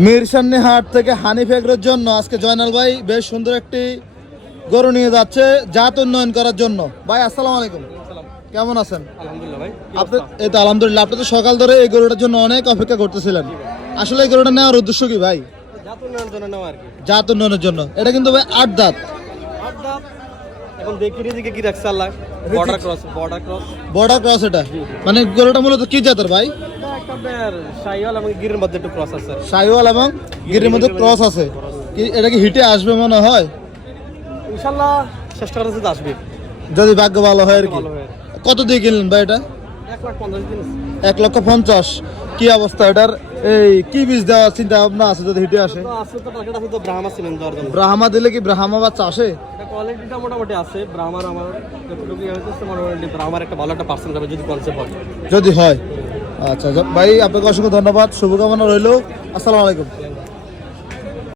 মিরসান্নি হাট থেকে হানিফ এগ্রোর জন্য আজকে জয়নাল ভাই বেশ সুন্দর একটি গরু নিয়ে যাচ্ছে জাত উন্নয়ন করার জন্য। ভাই আসসালামু আলাইকুম, কেমন আছেন? আলহামদুলিল্লাহ ভাই। আপনি এই তো আলহামদুলিল্লাহ। আপনি তো সকাল ধরে এই গরুটার জন্য অনেক অপেক্ষা করতেছিলেন। আসলে এই গরুটা নেওয়ার উদ্দেশ্য কি ভাই? জাত উন্নয়নের জন্য নেওয়া আর কি। জাত উন্নয়নের জন্য। এটা কিন্তু ভাই 8 দাঁত। আট দাঁত। এখন দেখি দিকে কি রাখছে আল্লাহ। Border cross. বর্ডার ক্রস এটা। মানে গরুটা মূলত কি জাতের ভাই? এটা একটা বের শাইওয়াল এবং গিরের মধ্যে একটু ক্রস আছে। শাইওয়াল এবং গিরের মধ্যে ক্রস আছে। কি এটা কি হিটে আসবে মনে হয়? ইনশাআল্লাহ চেষ্টা করতেছে আসবে। যদি ভাগ্য ভালো হয় আর কি। ভালো হয়। কত দিয়ে কিনলেন ভাই এটা? 1,50,000 দিন। 1,50,000। কি অবস্থা এটার? এই কি বীজ দেওয়ার চিন্তা ভাবনা আছে যদি হিটে আসে? তো আছে তো টার্গেট আছে তো ব্রাহ্মা সিমেন্ট দেওয়ার জন্য। ব্রাহ্মা দিলে কি ব্রাহ্মা বাচ্চা আসে? এটা কোয়ালিটিটা মোটামুটি আছে। ব্রাহ্মার আমার যতটুকু হচ্ছে মোটামুটি ব্রাহ্মার একটা ভালো একটা পার্সেন্ট হবে যদি কনসেপ্ট হয়। যদি হয়। আচ্ছা ভাই, আপনাকে অসংখ্য ধন্যবাদ, শুভকামনা রইল। আসসালামু আলাইকুম।